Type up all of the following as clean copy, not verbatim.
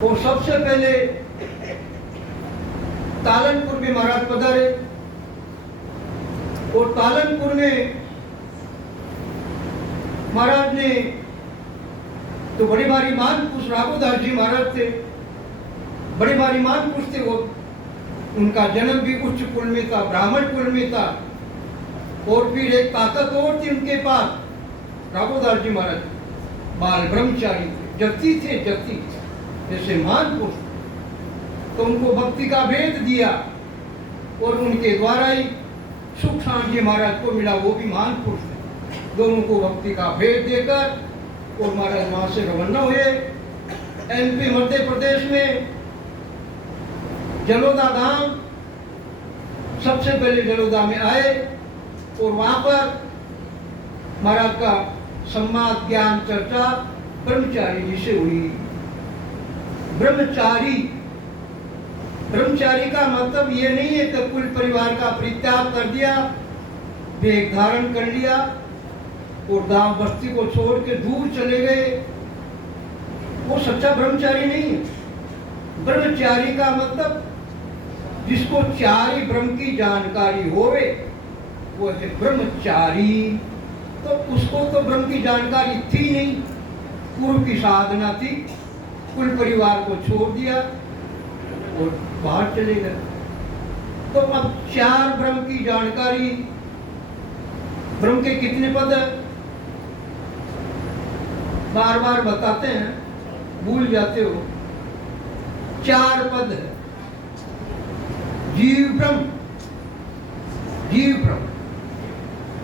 वो सबसे पहले तालनपुर में महाराज पधारे और तालनपुर में महाराज ने तो बड़े भारी मानपुरुष राघोदास जी महाराज थे, बड़े भारी मानपुरुष थे वो। उनका जन्म भी उच्च कुल में था, ब्राह्मण कुल में था। और फिर एक ताकत और थी उनके पास, राघोदास जी महाराज बाल ब्रह्मचारी थे, जति थे, जति जैसे महानपुरुष। तो उनको भक्ति का भेद दिया और उनके द्वारा ही सुखसाण जी महाराज को मिला, वो भी महानपुरुष थे। दोनों को भक्ति का भेद देकर और महाराज वहां से रवाना हुए। एमपी मध्य प्रदेश में जलोदा धाम, सबसे पहले जलोदा में आए और वहां पर महाराज का संवाद ज्ञान चर्चा ब्रह्मचारी जी से हुई। ब्रह्मचारी, ब्रह्मचारी का मतलब ये नहीं है कि कुल परिवार का परित्याग कर दिया, वेश धारण कर लिया और गांव बस्ती को छोड़ के दूर चले गए, वो सच्चा ब्रह्मचारी नहीं है। ब्रह्मचारी का मतलब जिसको चारि ब्रह्म की जानकारी होवे वो है ब्रह्मचारी। तो उसको तो ब्रह्म की जानकारी थी नहीं, पूर्व की साधना थी, कुल परिवार को छोड़ दिया और बाहर चले गए। तो अब चार ब्रह्म की जानकारी, ब्रह्म के कितने पद है बार बार बताते हैं, भूल जाते हो। चार पद है। जीव ब्रह्म, जीव ब्रह्म,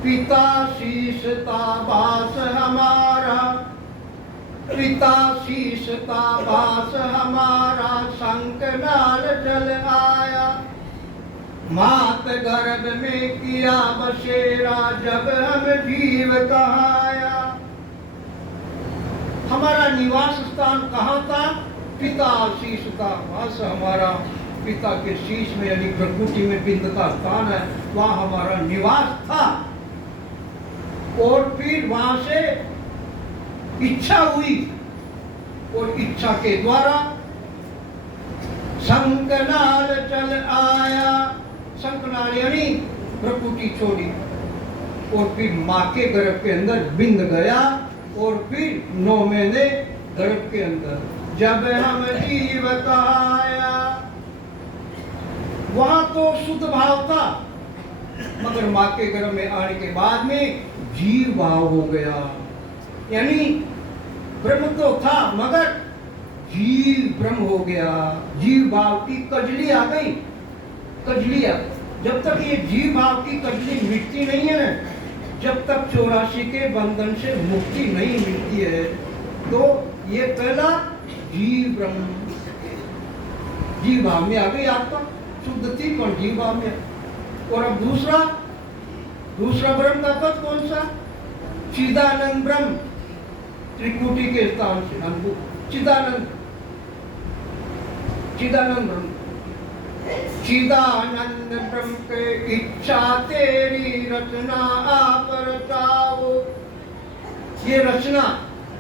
पिता शीशता बास हमारा, पिता शीशता बास हमारा, शंकनाल जल आया, मात गर्भ में किया बसेरा, जब हम जीव कहाया। हमारा निवास स्थान कहाँ था? पिता शीशता बास हमारा, पिता के शीश में यानी प्रकृति में बिंद का स्थान है, वहां हमारा निवास था। और फिर वहां से इच्छा हुई और इच्छा के द्वारा शंकनाल चल आया, शंकनाल यानी प्रकृति छोड़ी और फिर माँ के गर्भ के अंदर बिंद गया और फिर 9 महीने गर्भ के अंदर जब हम जीव कहाया। वहां तो शुद्ध भाव था, मगर माँ के गर्भ में आने के बाद में जीव भाव हो गया, यानी ब्रह्म तो था मगर जीव ब्रह्म हो गया। जीव भाव की कजली आ गई, कजली आ। जब तक ये जीव भाव की कजली मिटती नहीं है ना, जब तक 84 के बंधन से मुक्ति नहीं मिलती है, तो ये पहला जीव ब्रह्म, जीव भाव में आ गई आपका, शुद्ध थी पर जीव भाव में। और अब दूसरा ब्रह्म का पद कौन सा? चिदानंद ब्रह्म, त्रिकुटी के स्थान से अनुभव चिदानंद, चिदानंद ब्रह्म, चिदानंद ब्रह्म के इच्छा तेरी रचना आप रचाओ। ये रचना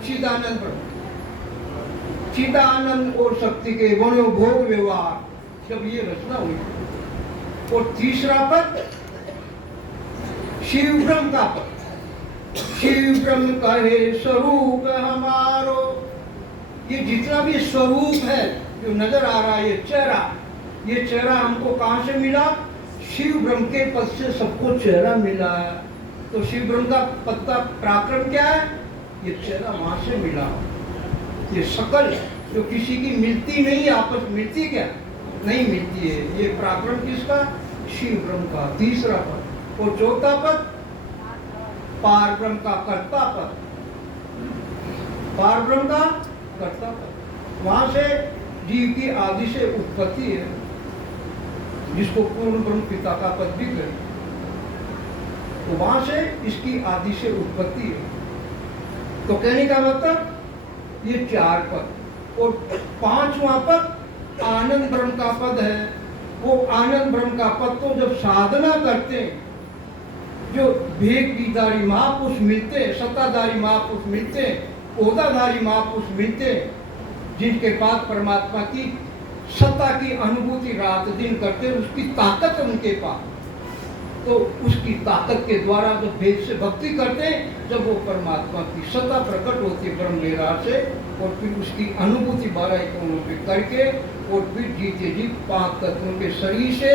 चिदानंद ब्रह्म, चिदानंद और शक्ति के वणो भोग व्यवहार, जब ये रचना हुई। और तीसरा पद शिव ब्रह्म का पद, शिव ब्रह्म कहे स्वरूप हमारो। ये जितना भी स्वरूप है जो नजर आ रहा है, ये चेहरा हमको कहां से मिला? शिव ब्रह्म के पद से सबको चेहरा मिला है। तो शिव ब्रह्म का पद का पराक्रम क्या है? ये चेहरा वहां से मिला। ये शकल जो किसी की मिलती नहीं, आपस मिलती क्या? नहीं मिलती है। ये पराक्रम किसका? शिव ब्रह्म का, तीसरा पद। और चौथा पद पार ब्रह्म का कर्ता पद, पार ब्रह्म का कर्ता पद। वहां से जीव की आदि से उत्पत्ति है, जिसको पूर्ण ब्रह्म पिता का पद भी करें, तो वहां से इसकी आदि से उत्पत्ति है। तो कहने का मतलब ये 4 पद। और 5वां पद आनंद ब्रह्म का पद है। वो आनंद ब्रह्म का पद तो जब साधना करते हैं, जो भेदधारी महापुरुष मिलते हैं, सत्ताधारी महापुरुष मिलते हैं, ओहदाधारी महापुरुष मिलते हैं, जिनके पास परमात्मा की सत्ता की अनुभूति रात दिन करते, उसकी ताकत उनके पास, तो उसकी ताकत के द्वारा जब भेद से भक्ति करते हैं, जब वो परमात्मा की सत्ता प्रकट होती है ब्रह्म लीला से, और फिर उसकी अनुभूति 12 कोणों पे करके, और फिर जीते जी 5 तत्वों के शरीर से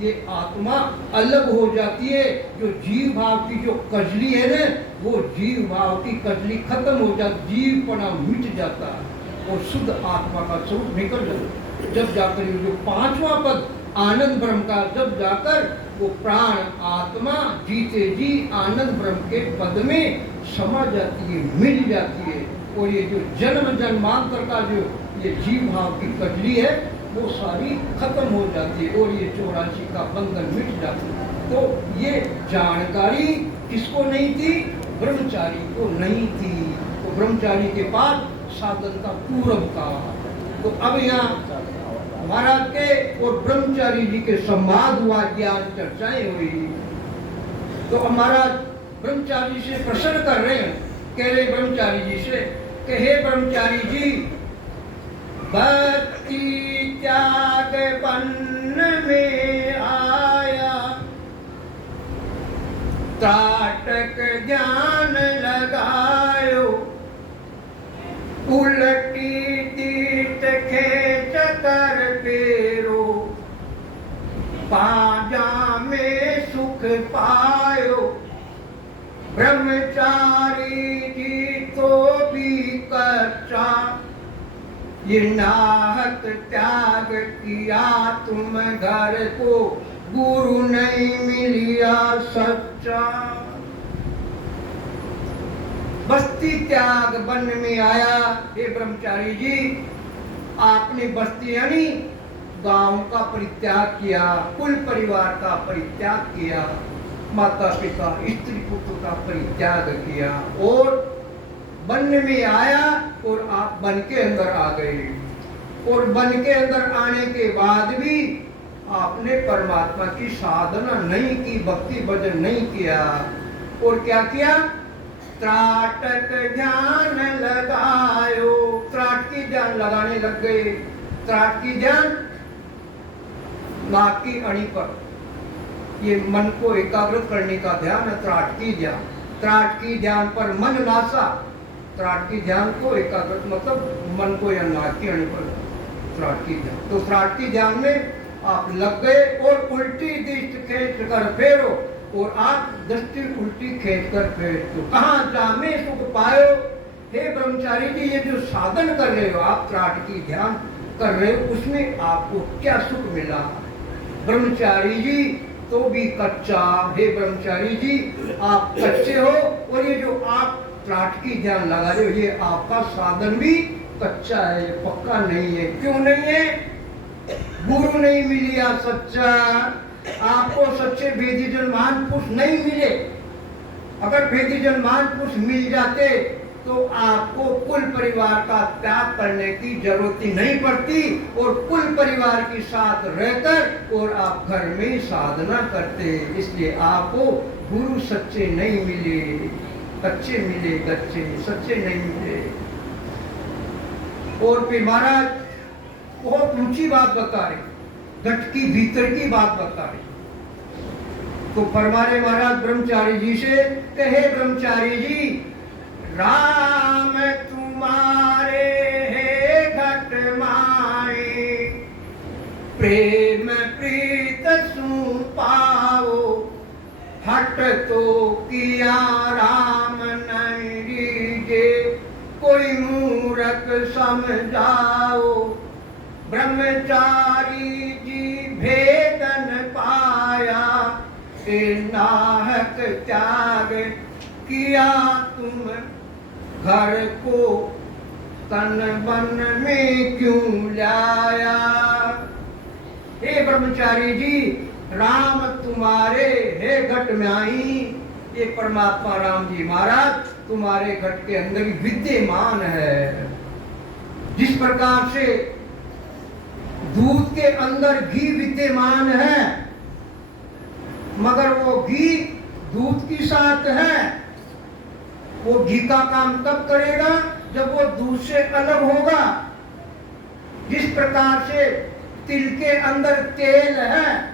ये आत्मा अलग हो जाती है। जो जीव भाव की जो कजली है ना, वो जीव भाव की कजली खत्म हो जाती, जीवपना मिट जाता है और शुद्ध आत्मा का स्वरूप निकल जाता है। जब जाकर ये जो 5वां पद आनंद ब्रह्म का, जब जाकर वो प्राण आत्मा जीते जी आनंद ब्रह्म के पद में समा जाती है, मिल जाती है, और ये जो जन्म जन्मांतर का जो ये जीव भाव की कजली है, वो सारी खत्म हो जाती है, और ये 84 का बंधन मिट जाता है। तो ये जानकारी किसको नहीं थी? ब्रह्मचारी को नहीं थी। तो ब्रह्मचारी के पास साधन का पूरब का। तो अब यहाँ महाराज के और ब्रह्मचारी जी के संवाद हुआ, ज्ञान चर्चाएं हुई। तो महाराज ब्रह्मचारी से प्रश्न कर रहे हैं, कह रहे ब्रह्मचारी जी से कि हे ब्रह्मचारी जी, भक्ति त्याग वन में आया, त्राटक ज्ञान लगायो, उलटी तीर्थ खेच कर पेरो, पाजा में सुख पायो। ब्रह्मचारी जी तो भी कच्चा, ये नाहक त्याग किया तुम घर को, गुरु नहीं मिलिया सच्चा। बस्ती त्याग वन में आया। हे ब्रह्मचारी जी, आपने बस्ती यानी गांव का परित्याग किया, कुल परिवार का परित्याग किया, माता पिता स्त्री पुत्र का परित्याग किया, और वन में आया और आप वन के अंदर आ गए। और वन के अंदर आने के बाद भी आपने परमात्मा की साधना नहीं की, भक्ति भजन नहीं किया, और क्या किया? त्राटक ध्यान लगायो। त्राट की ध्यान लगाने लग गए। त्राट की ध्यान नाक की अणी पर, ये मन को एकाग्र करने का ध्यान है त्राट की ध्यान। त्राट की ध्यान पर मन नासा। त्राट की ध्यान को एकाग्र मतलब मन को या नाक की अणी पर त्राट की ध्यान। तो त्राट की ध्यान में आप लग गए और उल्टी दृष्टि खींच कर फेरो, और आप दृष्टि उल्टी खींच कर फेरो। कहाँ जामे सुख पायो? हे ब्रह्मचारी जी, ये जो साधन कर रहे हो आप, त्राट की ध्यान कर रहे हो, उसमें आपको क्या सुख मिला? ब्रह्मचारी जी तो भी कच्चा। हे ब्रह्मचारी जी, आप कच्चे हो, और ये जो आप त्राट की ध्यान लगा रहे हो, ये आपका साधन भी कच्चा है, ये पक्का नहीं है। क्यों नहीं है? गुरु नहीं मिलिया सच्चा। आपको सच्चे भेदी जन महापुरुष नहीं मिले। अगर भेदी जन महापुरुष मिल जाते तो आपको कुल परिवार का त्याग करने की जरूरत ही नहीं पड़ती, और कुल परिवार के साथ रहकर और आप घर में साधना करते। इसलिए आपको गुरु सच्चे नहीं मिले, कच्चे मिले, कच्चे सच्चे नहीं मिले। और फिर महाराज बहुत ऊंची बात बता रहे, घट की भीतर की बात बता रहे। तो फरमारे महाराज ब्रह्मचारी जी से, कहे ब्रह्मचारी जी, राम तुम्हारे है घट माए, प्रेम प्रीत सु पाओ, हट तो किया राम नहीं रीजे, कोई मूरख समझाओ। ब्रह्मचारी जी भेदन पाया, नाहक त्याग किया तुम घर को, तन बन में क्यों लाया? हे ब्रह्मचारी जी, राम तुम्हारे है घट में आई। ये परमात्मा राम जी महाराज तुम्हारे घट के अंदर विद्यमान है। जिस प्रकार से दूध के अंदर घी विद्यमान है, मगर वो घी दूध के साथ है, वो घी का काम तब करेगा जब वो दूध से अलग होगा। जिस प्रकार से तिल के अंदर तेल है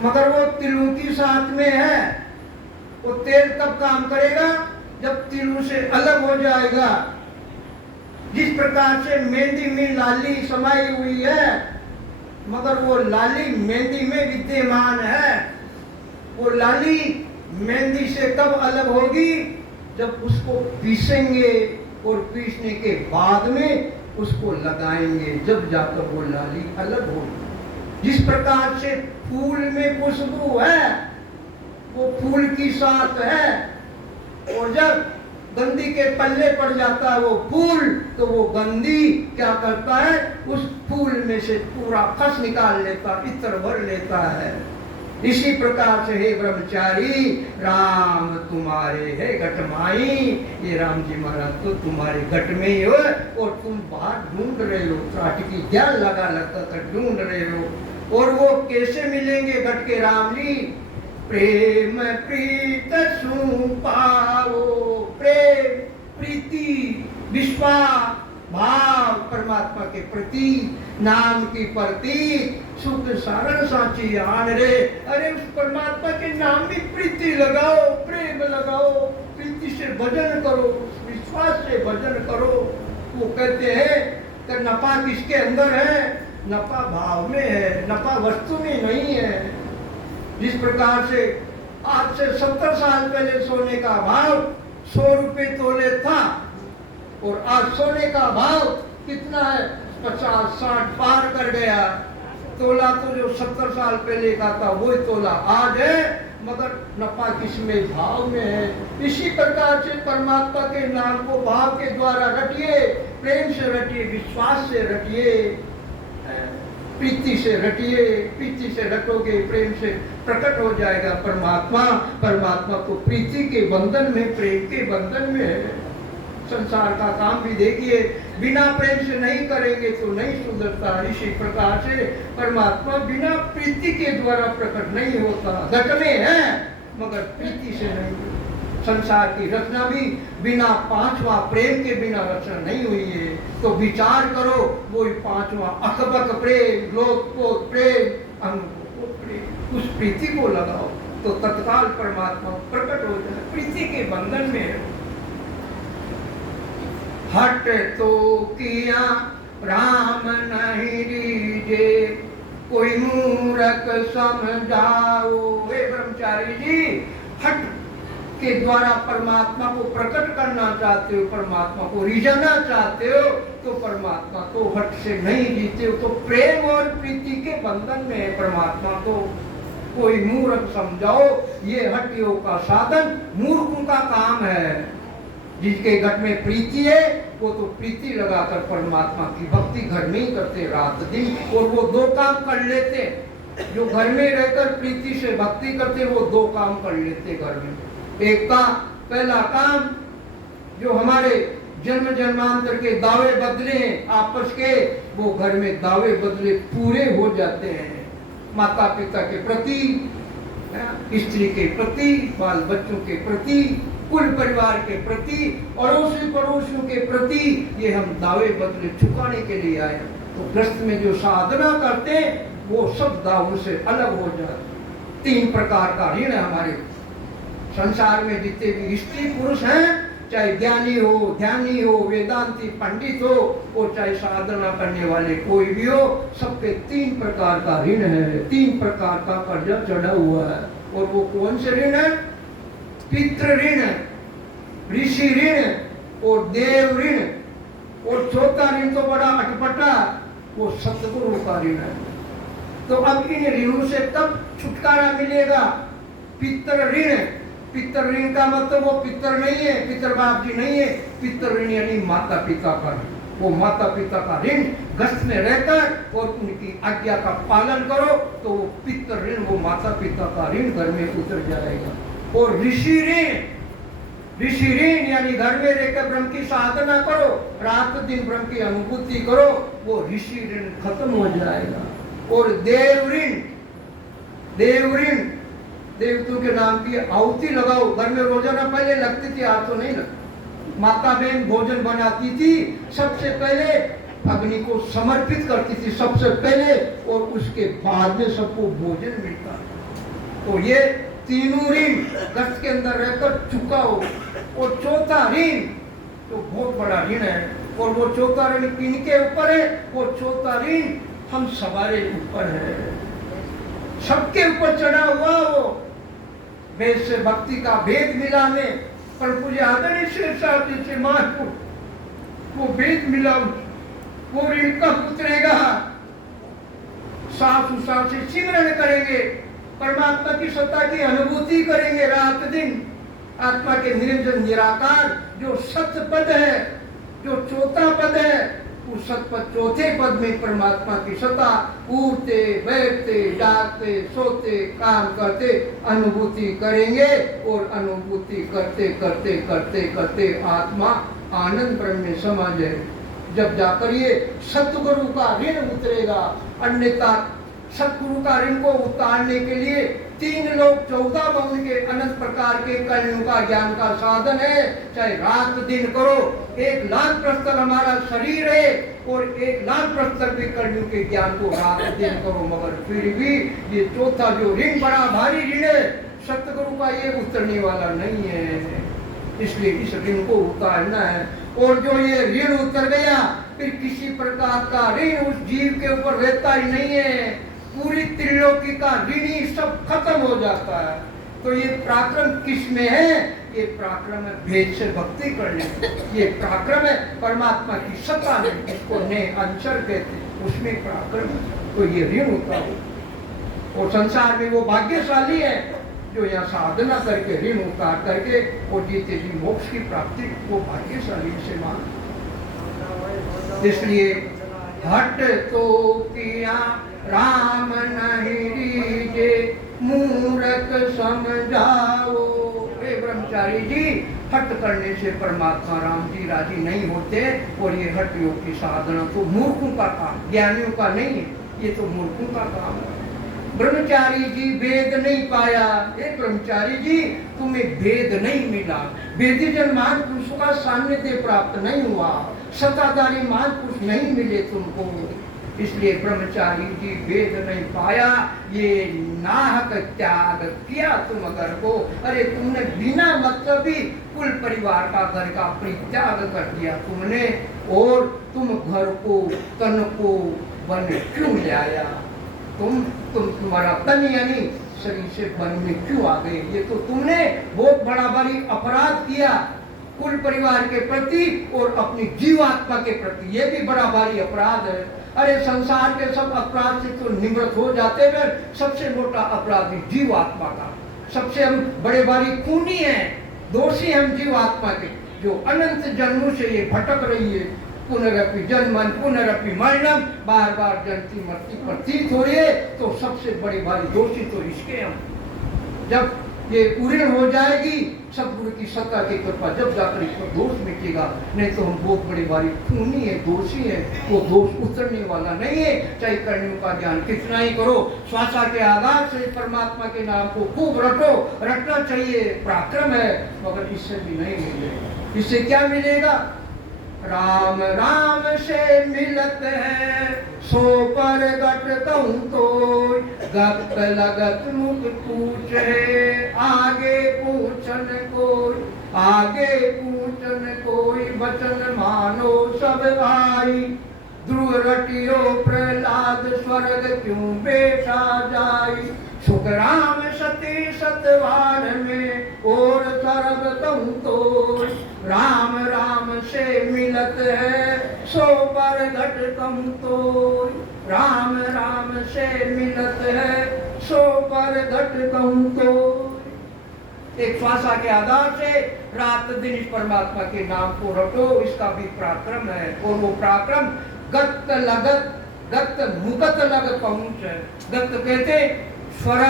मगर वो तिलों की साथ में है, वो तेल तब काम करेगा जब तिलों से अलग हो जाएगा। जिस प्रकार से मेहंदी में लाली समाई हुई है मगर वो लाली मेहंदी में विद्यमान है, वो लाली मेहंदी से कब अलग होगी जब उसको पीसेंगे और पीसने के बाद में उसको लगाएंगे, जब जाकर वो लाली अलग होगी। जिस प्रकार से फूल में खुशबू है वो फूल की साथ है, और जब गंदी के पल्ले पड़ जाता है वो फूल तो वो गंदी क्या करता है, उस फूल में से पूरा खस निकाल लेता, इत्र भर लेता है। इसी प्रकार से हे ब्रह्मचारी, राम तुम्हारे है घट माई, ये राम जी महाराज तो तुम्हारे घट में ही हो और तुम बाहर ढूंढ रहे हो, त्राट की जाल लगा कर ढूंढ रहे हो। और वो कैसे मिलेंगे घट के राम जी? प्रेम प्रीत सु पाओ, प्रेम प्रीति विश्वास भाव परमात्मा के प्रति, नाम की प्रति सुख सारण साची आन रे। अरे उस परमात्मा के नाम में प्रीति लगाओ, प्रेम लगाओ, प्रीति से भजन करो, विश्वास से भजन करो। वो कहते हैं कि नफा किसके अंदर है? नफा भाव में है, नफा वस्तु में नहीं है। जिस प्रकार से आज से 70 साल पहले सोने का भाव 100 रुपए तोले था और आज सोने का भाव कितना है? 50-60 पार कर गया। तोला तो जो 70 साल पहले का था वही तोला आज है, मगर नफा किसमें? भाव में है। इसी प्रकार से परमात्मा के नाम को भाव के द्वारा रटिए, प्रेम से रटिए, विश्वास से रटिए, प्रीति से रटिए। प्रीति से रटोगे प्रेम से प्रकट हो जाएगा परमात्मा। परमात्मा को प्रीति के बंधन में, प्रेम के बंधन में है। संसार का काम भी देखिए, बिना प्रेम से नहीं करेंगे तो नहीं सुधरता। इसी प्रकार से परमात्मा बिना प्रीति के द्वारा प्रकट नहीं होता। घट में है मगर प्रीति से नहीं। संसार की रचना भी बिना 5वां प्रेम के बिना रचना नहीं हुई है। तो विचार करो, वही 5वां अकबक प्रेम, लोकपोत प्रेम, अनुभव प्रेम, उस प्रीति को लगाओ तो तत्काल परमात्मा प्रकट हो जाए। प्रीति के बंधन में है। हट तो किया राम नहीं रीजे, कोई मूर्ख समझाओ। हे ब्रह्मचारी जी, हट के द्वारा परमात्मा को प्रकट करना चाहते हो, परमात्मा को रिझाना चाहते हो तो परमात्मा को हट से नहीं जीते हो, तो प्रेम और प्रीति के बंधन में है परमात्मा को। कोई मूर्ख समझाओ, ये हट योग का साधन मूर्खों का काम है। जिसके घट में प्रीति है वो तो प्रीति लगाकर परमात्मा की भक्ति घर में ही करते रात दिन, और वो 2 काम कर लेते। जो घर में रहकर प्रीति से भक्ति करते वो 2 काम कर लेते घर में। एक का पहला काम जो हमारे जन्म जन्मांतर के दावे बदले हैं आपस के, वो घर में दावे बदले पूरे हो जाते हैं। माता पिता के प्रति, स्त्री के प्रति, बाल बच्चों के प्रति, कुल परिवार के प्रति, अड़ोसी पड़ोसियों के प्रति, ये हम दावे बदले चुकाने के लिए आए। तो ग्रस्त में जो साधना करते वो सब दावों से अलग हो जाते। 3 प्रकार का ऋण है हमारे संसार में। जितने भी स्त्री पुरुष हैं, चाहे ज्ञानी हो, ध्यानी हो, वेदांती पंडित हो, और चाहे साधना करने वाले कोई भी हो, सबके 3 प्रकार का ऋण है। 3 प्रकार का कर्जा चढ़ा हुआ है। और वो कौन से ऋण है? पितृ ऋण, ऋषि ऋण और देव ऋण, और चौथा ऋण तो बड़ा अटपटा, वो सतगुरु का ऋण है। तो अब इन ऋणों से तब छुटकारा मिलेगा। पितृ ऋण, पितृ ऋण का मतलब वो पितर नहीं है, पितर बाप जी नहीं है। पितृ ऋण यानी माता पिता का, वो माता पिता का ऋण गस्त में रहकर और उनकी आज्ञा का पालन करो तो वो पितृ ऋण, वो माता पिता का ऋण घर में उतर जाएगा। और ऋषि ऋण, ऋषि ऋण यानी घर में रहकर ब्रह्म की साधना करो, रात दिन ब्रह्म की अनुभूति करो, वो ऋषि ऋण खत्म हो जाएगा। और देव ऋण, देव ऋण, देवताओं के नाम की आहुति लगाओ। घर में रोजाना पहले लगती थी, आज तो नहीं लगती। माता बहन भोजन बनाती थी, सबसे पहले अग्नि को समर्पित करती थी सबसे पहले, और उसके बाद में सबको भोजन मिलता। तो ये तीनों ऋण गस्त के अंदर रहकर चुकाओ। और चौथा ऋण तो बहुत बड़ा ऋण है, और वो चौथा ऋण किनके ऊपर है? वो चौथा ऋण हम सवारे ऊपर है, सबके ऊपर चढ़ा हुआ। वो वेद से भक्ति का भेद मिला में, पर मुझे आदरणीय शेर साहब जी से महापुर वो भेद मिला, वो ऋण कब उतरेगा? साफ सुसाफ से सिमरन करेंगे, परमात्मा की सत्ता की अनुभूति करेंगे रात दिन, आत्मा के निरंजन निराकार जो सत्य पद है, जो चौथा पद है, उस सतपद चौथे पद में परमात्मा की सत्ता उठते बैठते जागते सोते काम करते अनुभूति करेंगे, और अनुभूति करते करते करते करते आत्मा आनंद ब्रह्म में समा जाए। जब जाकर ये सतगुरु का ऋण उतरेगा। अन्यथा सतगुरु का ऋण को उतारने के लिए 3 लोग 14 भवन के अनंत प्रकार के कल्याण का ज्ञान का साधन है, चाहे रात दिन करो। 1 लाख प्रस्तर हमारा शरीर है, और 1 लाख प्रस्तर भी कल्याण के ज्ञान को रात दिन करो, मगर फिर भी ये चौथा जो ऋण बड़ा भारी ऋण है सतगुरु का, ये उतरने वाला नहीं है। इसलिए इस ऋण को उतारना है। और जो ये ऋण उतर गया, फिर किसी प्रकार का ऋण उस जीव के ऊपर रहता ही नहीं है। पूरी त्रिलोकी का ऋण ही सब खत्म हो जाता है। तो ये पराक्रम किस में है? ये पराक्रम है भेद से भक्ति करने, ये पराक्रम है परमात्मा की सत्ता में, इसको ने अंशर कहते, उसमें पराक्रम है। तो ये ऋण उतारो। और संसार में वो भाग्यशाली है जो यहाँ साधना करके ऋण उतार करके वो जीते जी मोक्ष की प्राप्ति, वो भाग्यशाली से मान। इसलिए हट तो किया राम नहीं रीजे, मूर्ख समझाओ। हे ब्रह्मचारी जी, हट करने से परमात्मा राम जी राजी नहीं होते, और ये हट योग की साधना तो मूर्खों का काम, ज्ञानियों का नहीं है, ये तो मूर्खों का काम है। ब्रह्मचारी जी वेद नहीं पाया। हे ब्रह्मचारी जी, तुम्हें वेद नहीं मिला, वेदी जन महापुरुषों का सान्निध्य प्राप्त नहीं हुआ, सत्ताधारी महापुरुष नहीं मिले तुमको, इसलिए ब्रह्मचारी जी वेद नहीं पाया। ये नाहक त्याग किया तुम घर को। अरे तुमने बिना मतलब ही कुल परिवार का घर का परित्याग कर दिया तुमने, और तुम घर को तन को वन क्यों ले आया? तुम्हारा तन यानी शरीर से वन में क्यों आ गए? ये तो तुमने बहुत बड़ा भारी अपराध किया कुल परिवार के प्रति और अपनी जीवात्मा के प्रति, ये भी बड़ा भारी अपराध है। अरे संसार के सब अपराध से तो निवृत्त हो जाते हैं, सबसे मोटा अपराधी जीवात्मा का। सबसे हम बड़े भारी खूनी हैं, दोषी हम जीवात्मा के, जो अनंत जन्मों से ये भटक रही है। पुनरपि जन्मन पुनरपि मरणम, बार बार जन्मती मरती प्रतीत हो रही है, तो सबसे बड़े भारी दोषी तो इसके हम। जब ये पूर्ण हो जाएगी सतगुरु की सत्ता की कृपा, जब जाकर इसको दोष मिटेगा, नहीं तो हम बहुत बड़े भारी खूनी है, दोषी है, वो दोष उतरने वाला नहीं है। चाहे कर्णों का ज्ञान कितना ही करो, श्वासा के आधार से परमात्मा के नाम को खूब रटो, रटना चाहिए, पराक्रम है, मगर इससे भी नहीं मिलेगा। इससे क्या मिलेगा? राम राम से मिलत है सो पर गट कहूँ तो, गत लगत मुख पूछे आगे पूछन कोई, आगे पूछन कोई बचन मानो सब भाई। ध्रुव रटियो प्रहलाद स्वर्ग क्यों बेटा जाई, सुख राम सती सतवार में और सर्व कहूँ तो। राम राम से मिलत है सो पर घट कहूँ तो, राम राम से मिलत है सो पर घट कहूँ तो। एक श्वासा के आधार से रात दिन इस परमात्मा के नाम को रटो, इसका भी पराक्रम है। और वो पराक्रम गत लगत, गत मुगत लग पहुंच है। गत कहते स्वर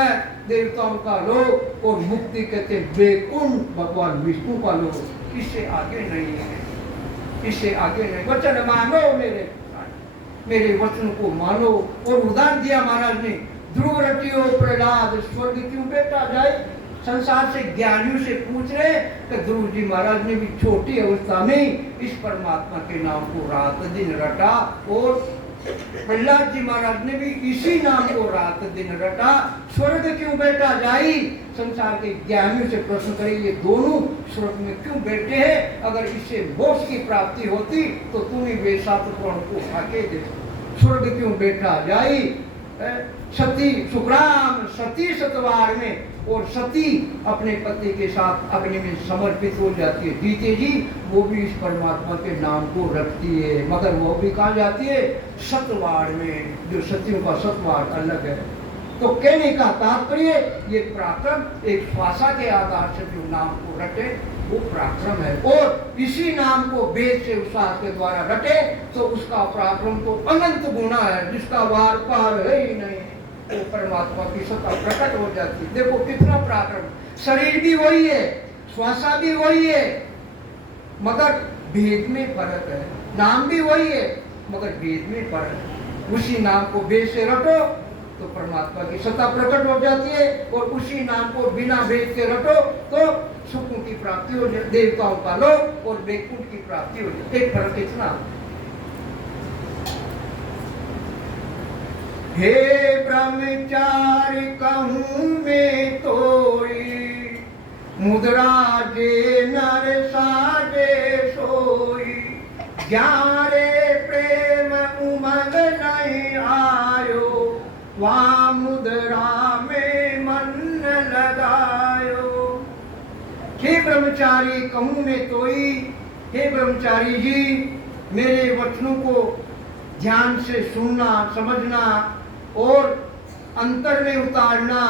देवताओं का लोक, और मुक्ति कहते वैकुंठ भगवान विष्णु का लोक। इससे आगे नहीं है, इससे आगे नहीं। वचन मानो मेरे वचन को मानो। और उदाहरण दिया महाराज ने, ध्रुव रटियो प्रहलाद स्वर्ग क्यों बेटा जाए, संसार से ज्ञानियों से पूछ रहे कि ध्रुव जी महाराज ने भी छोटी अवस्था में इस परमात्मा के नाम को रात दिन रटा, और प्रहलाद जी महाराज ने भी इसी नाम को रात दिन रटा। स्वर्ग क्यों बैठा जाई? संसार के ज्ञानियों से प्रश्न करे, ये दोनों स्वर्ग में क्यों बैठे हैं? अगर इससे मोक्ष की प्राप्ति होती तो तुम ही वे सात प्राण को उठा के दे। स्वर्ग क्यों बैठा जाई? सती सुखराम सती सतवार में, और सती अपने पति के साथ अग्नि में समर्पित हो जाती है। जीते जी वो भी इस परमात्मा के नाम को रखती है, मगर वो भी कहाँ जाती है? सतवार में, जो सतियों का सतवार अलग है। तो कहने का तात्पर्य ये पराक्रम एक श्वासा के आधार से जो नाम को रटे वो पराक्रम है, और इसी नाम को वेद से उच्चारण के द्वारा रटे तो उसका पराक्रम तो अनंत गुना है, जिसका वार पार है ही नहीं। वो परमात्मा की सत्ता प्रकट हो जाती है। देखो कितना पराक्रम, शरीर भी वही है, श्वासा भी वही है, मगर भेद में फर्क है। नाम भी वही है मगर भेद में फर्क है। उसी नाम को वेद से रटो तो परमात्मा की सत्ता प्रकट हो जाती है, और उसी नाम को बिना भेद के रटो तो सुखों की प्राप्ति हो जाती, देवताओं का लोक और वैकुंठ की प्राप्ति हो जाती। एक फर्क इतना। हे ब्रह्मचारी कहूँ मैं तोई, मुद्रा जे नर साजे सोई, ग्यारे प्रेम उमंग नहीं आयो, वहाँ मुद्रा में मन लगायो। हे ब्रह्मचारी कहूँ मैं तोई, हे ब्रह्मचारी जी मेरे वचनों को ध्यान से सुनना, समझना और अंतर में उतारना।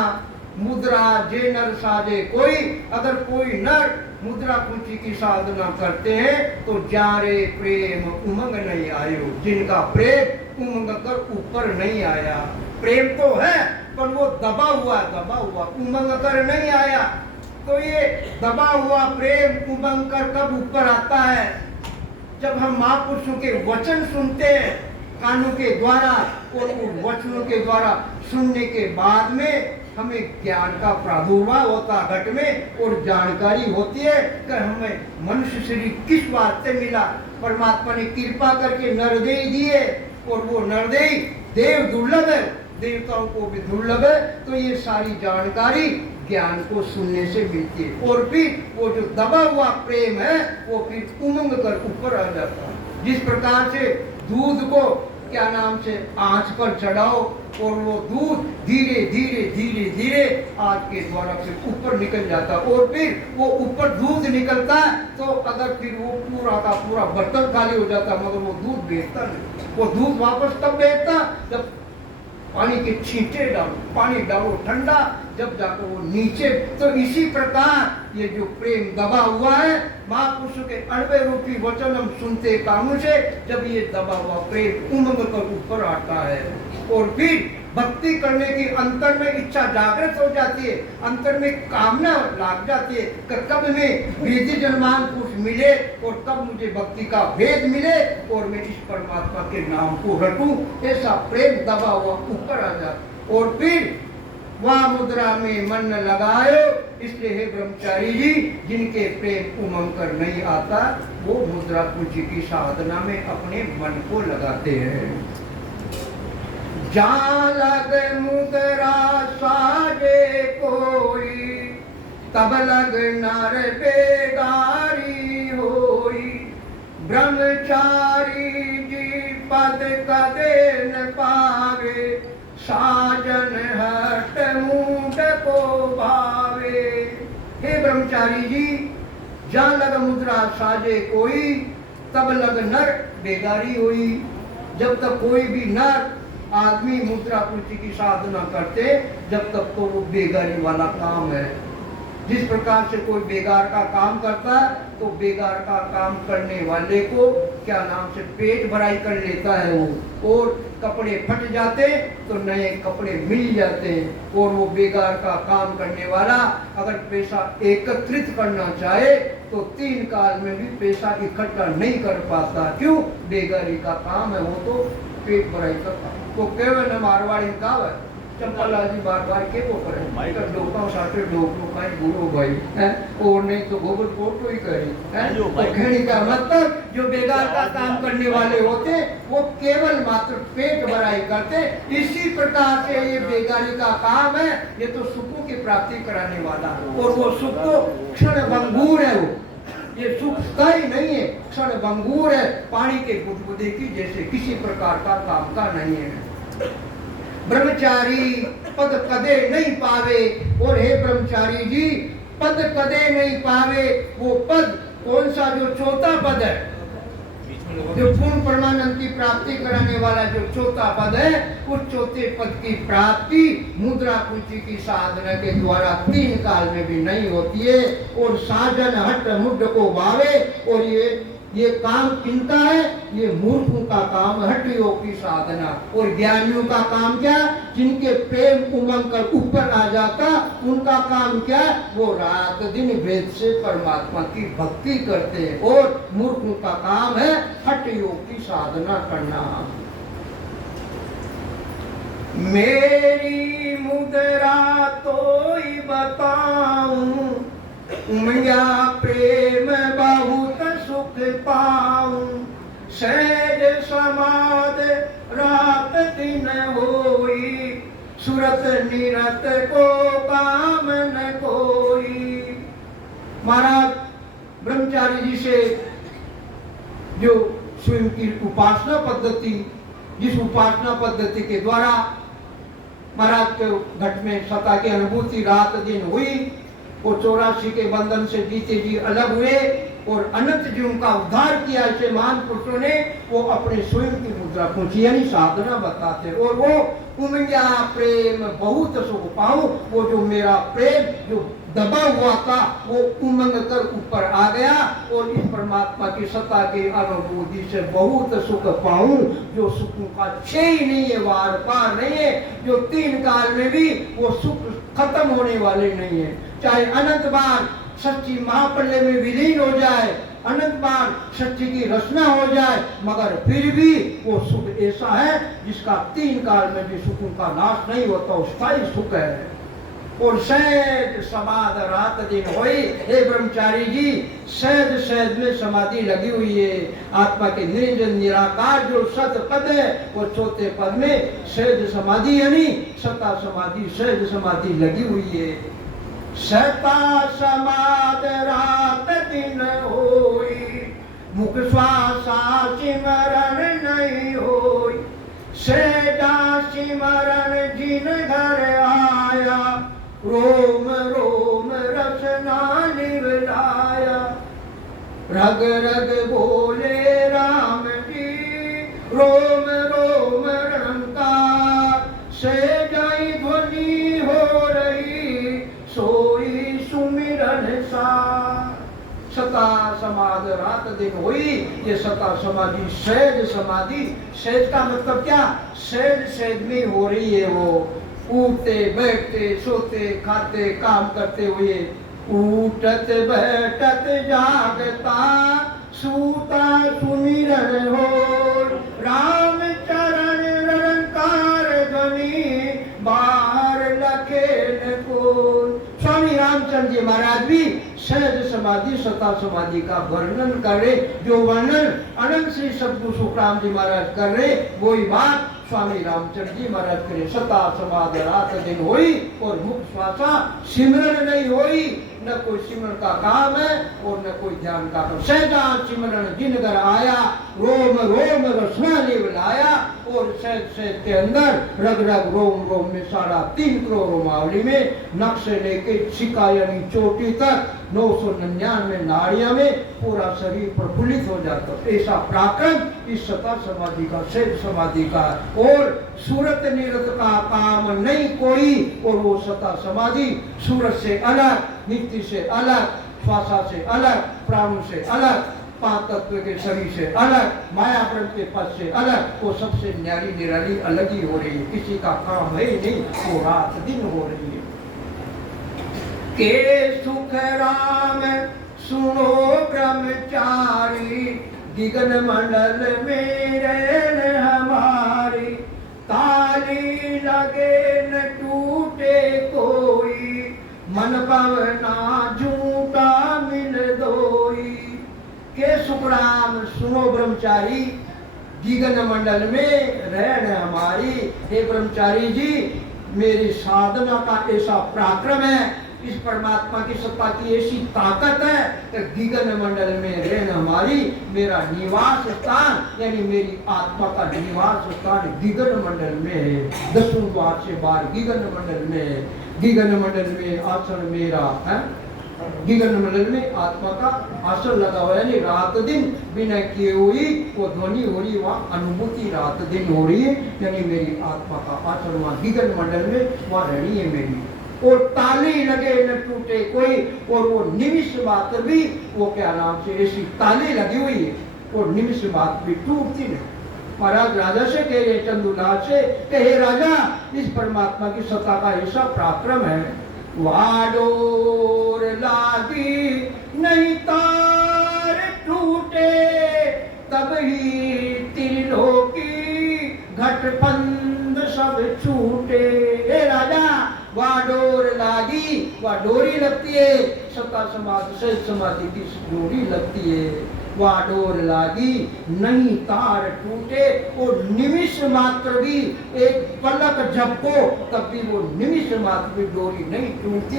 मुद्रा जे नर साजे कोई, अगर कोई नर मुद्रा पूंजी की साधना करते हैं तो जारे प्रेम उमंग नहीं आयो, जिनका प्रेम उमंग कर ऊपर नहीं आया। प्रेम तो है पर वो दबा हुआ उमंग कर नहीं आया। तो ये दबा हुआ प्रेम उमंग कर कब ऊपर आता है? जब हम महापुरुषों के वचन सुनते हैं कानों के द्वारा, और उन वचनों के द्वारा सुनने के बाद में हमें ज्ञान का प्रादुर्भाव होता घट में, और जानकारी होती है कि हमें मनुष्य शरीर किस बात से मिला। परमात्मा ने कृपा करके नरदेह दिए, और वो नरदेह देव दुर्लभ है, देवताओं को भी दुर्लभ है। तो ये सारी जानकारी ज्ञान को सुनने से मिलती है, और फिर वो जो दबा हुआ प्रेम है वो फिर उमंग कर ऊपर आ जाता है। जिस प्रकार से दूध को क्या नाम से आंच पर चढ़ाओ और वो दूध धीरे धीरे धीरे धीरे आग के द्वारा फिर ऊपर निकल जाता, और फिर वो ऊपर दूध निकलता है तो अगर फिर वो पूरा का पूरा बर्तन खाली हो जाता, मगर वो दूध बेचता नहीं। वो दूध वापस तब बेचता जब पानी के छींटे डालो, पानी डालो ठंडा, जब जाकर वो नीचे। तो इसी प्रकार ये जो प्रेम दबा हुआ है, महापुरुषों के अणवे रूपी वचन हम सुनते कानों से, जब ये दबा हुआ प्रेम उमंग कर ऊपर आता है, और फिर भक्ति करने की अंतर में इच्छा जागृत हो जाती है, अंतर में कामना लाग जाती है कि कब में वेदी जन्मान पुरुष मिले और कब मुझे भक्ति का भेद मिले और मैं इस परमात्मा के नाम को रटूं। ऐसा प्रेम दबा हुआ ऊपर आ जाता, और फिर वहाँ मुद्रा में मन लगाए। इसलिए हे ब्रह्मचारी जी जिनके प्रेम उमंग कर नहीं आता वो मुद्रा पूंजी की साधना में अपने मन को लगाते हैं। जहाँ लग मुद्रा साजे कोई, तब लग नर बेगारी होई। ब्रह्मचारी जी पद कदे न पावे, साजन हट मूड को भावे। हे ब्रह्मचारी जी जहाँ लग मुद्रा साजे कोई, तब लग नर बेगारी होई। जब तक कोई भी नर आदमी मुद्रा पूंजी की साधना करते जब तक तो वो बेगारी वाला काम है। जिस प्रकार से कोई बेगार का काम करता है तो बेगार का काम करने वाले को क्या नाम से पेट भराई कर लेता है वो, और कपड़े फट जाते तो नए कपड़े मिल जाते हैं। और वो बेगार का काम करने वाला अगर पैसा एकत्रित करना चाहे तो 3 काल में भी पैसा इकट्ठा नहीं कर पाता। क्यों? बेगारी का काम है, वो तो पेट भराई करता। तो केवल मारवाड़ी का है चंपल आदि बार बार के वो करे तो डोका साथे डोको काई गुरु भाई है और नहीं तो गोबर फोटो ही करी है तो कहने का मतलब जो बेगार का काम करने वाले होते वो केवल मात्र पेट भराई करते। इसी प्रकार से ये बेगारी का काम है, ये तो सुखों की प्राप्ति कराने वाला और वो सुख तो क्षण भंगुर है। वो ये सुख स्थायी नहीं है, क्षण भंगुर है, पानी के बुदबुदे की जैसे, किसी प्रकार का काम का नहीं है। ब्रह्मचारी पद कदे नहीं पावे, और हे ब्रह्मचारी जी पद कदे नहीं पावे, वो पद कौन सा? जो चौथा पद है, जो पूर्ण परमानंद की प्राप्ति कराने वाला जो चौथा पद है, उस चौथे पद की प्राप्ति मुद्रा पूंजी की साधना के द्वारा 3 काल में भी नहीं होती है। और साजन हट मुद्द को भावे, और ये काम किनका है? ये मूर्खों का काम, हठ योग की साधना। और ज्ञानियों का काम क्या? जिनके प्रेम उमंग कर ऊपर आ जाता, उनका काम क्या? वो रात दिन वेद से परमात्मा की भक्ति करते हैं। और मूर्खों का काम है हठ योग की साधना करना। मेरी मुद्रा तो ही बताऊं, उमंगा प्रेम बहुत सुख पाऊं, सहज समाध रात दिन होई, सुरत निरत को काम न कोई। महाराज ब्रह्मचारी जी से जो स्वयं की उपासना पद्धति, जिस उपासना पद्धति के द्वारा महाराज के घट में सत्ता की अनुभूति रात दिन हुई, वो 84 के बंधन से जीते जी अलग हुए और अनंत जीवों का उद्धार किया। ऐसे महान पुरुषों ने वो अपने स्वयं की मुद्रा पूछी, यानी साधना बताते। और वो उमंगा प्रेम बहुत सुख पाऊं, वो जो मेरा प्रेम जो दबा हुआ था वो उमंग कर ऊपर आ गया, और इस परमात्मा की सत्ता की अनुभूति से बहुत सुख पाऊं, जो सुखों का क्षय ही नहीं है, वार पार नहीं है, जो 3 काल में भी वो सुख खत्म होने वाले नहीं है। चाहे अनंत बार सच्ची महाप्रलय में विलीन हो जाए, अनंत बार सच्ची की रचना हो जाए, मगर फिर भी वो सुख ऐसा है जिसका 3 काल में भी सुखों का नाश नहीं होता, स्थायी सुख है। और सहज समाधि रात दिन होई, हे ब्रह्मचारी जी सहज सहज में समाधि लगी हुई है। आत्मा के निरंजन निराकार जो सत पद है, वो चौथे पद में सहज समाधि यानी सता समाधि, सहज समाधि लगी हुई है। सता समाधि रात दिन होई, मुख श्वासा सिमरण नहीं होई, सहजा सिमरण जिन घर आया, रोम रोम रसना निवलाया, रग रग बोले राम जी, रोम रोम रंकार, सहजाई ध्वनि हो रही, सोई सुमिरन सा। सता समाधि रात दिन हुई, ये सता समाधि सहज समाधि। सहज का मतलब क्या? सहज सहज में हो रही है, वो उठते बैठते सोते खाते काम करते हुए, उठत बैठत जागता सूता सुमिरन हो, राम चरण निरंकार ध्वनि बाहर लखेन को। स्वामी रामचंद्र जी महाराज भी सहज समाधि सता समाधि का वर्णन कर रहे, जो वर्णन अनंत श्री सद्गुरु सुखराम जी महाराज कर रहे, वही बात स्वामी रामचंद्र जी महाराज करे। सता समाधि रात दिन होई, और मुख श्वासा सिमरन नहीं होई, न कोई सिमरन का काम है और न कोई ध्यान का काम। सहजा सिमरन जिन घर आया, रोम रोम रसना लाया, और सहज सहज के अंदर रग रग रोम रोम में सारा 3 करोड़ रोमावली में नख से लेके शिका यानी चोटी तक 999 नाड़ियां में पूरा शरीर प्रफुल्लित हो जाता है। ऐसा प्राक्रम इस सता समाधि का, सहज समाधि का। और सूरत निरत का काम नहीं कोई, और वो सता समाधि सूरत से अलग, नित्य से अलग, श्वासा से अलग, प्राणों से अलग, 5 तत्व के शरीर से अलग, माया ब्रह्म के पद से अलग, वो सबसे न्यारी निराली अलग ही हो रही है। किसी का काम है नहीं, वो रात दिन हो रही है। के सुख राम सुनो ब्रह्मचारी, दिगन मंडल में रहन हमारी, ताली लगे न मन पवना झूठा मिल दोई। के सुखराम सुनो ब्रह्मचारी, गीगन मंडल में रहन हमारी। हे ब्रह्मचारी जी, मेरी साधना का ऐसा पराक्रम है, इस परमात्मा की सत्ता की ऐसी ताकत है कि गीगन मंडल में रहन हमारी। मेरा निवास स्थान यानी मेरी आत्मा का निवास स्थान गीगन मंडल में है। 10वें द्वार से बाहर गीगन मंडल में है। गीगन मंडल में आसन मेरा है। गीगन मंडल में आत्मा का आसन लगा हुआ है, यानी रात दिन बिना किए हुई वो ध्वनि हो रही, वहाँ अनुभूति रात दिन हो रही है, यानी मेरी आत्मा का आसन वहाँ गीगन मंडल में वहाँ रहनी है मेरी। और ताले लगे न टूटे कोई, और वो निमिष मात्र भी वो क्या नाम से ऐसी ताले लगी हुई है, और निमिष मात्र भी टूटती नहीं। महाराज राजा से कह रहे चंदूलाल से, कहे राजा, इस परमात्मा की सत्ता का ऐसा पराक्रम है, वाडोर लागी नहीं तार टूटे, तब ही त्रिलोकी घटबंध सब छूटे। हे राजा, वह डोर लागी, वह डोरी लगती है, सत्ता समाधि से समाधि की डोरी लगती है। वह डोर लागी नहीं तार टूटे, और निमिष मात्र भी एक पलक झपको तब भी वो निमिष मात्र भी डोरी नहीं टूटती,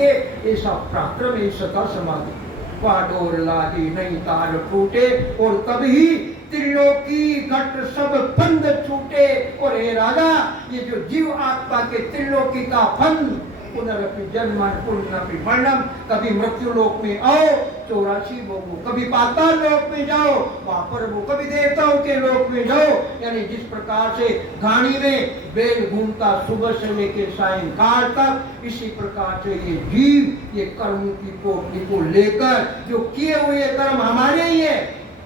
ऐसा पराक्रम है सत्ता समाधि। वह डोर लागी नहीं तार टूटे, और तभी त्रिलोकी घट सब बंध छूटे। और हे राजा, ये जो जीव आत्मा के त्रिलोकी का बंध, पुनरपि जन्मन पुनरपि मरणम, कभी मृत्यु लोक में आओ 84 भोगो, कभी पाताल लोक में जाओ वहां पर वो, कभी देवताओं के लोक में जाओ। यानी जिस प्रकार से घानी में बैल घूमता सुबह से लेकर सायंकाल तक, इसी प्रकार से ये जीव ये कर्म की पोटली को लेकर, जो किए हुए कर्म हमारे ही है,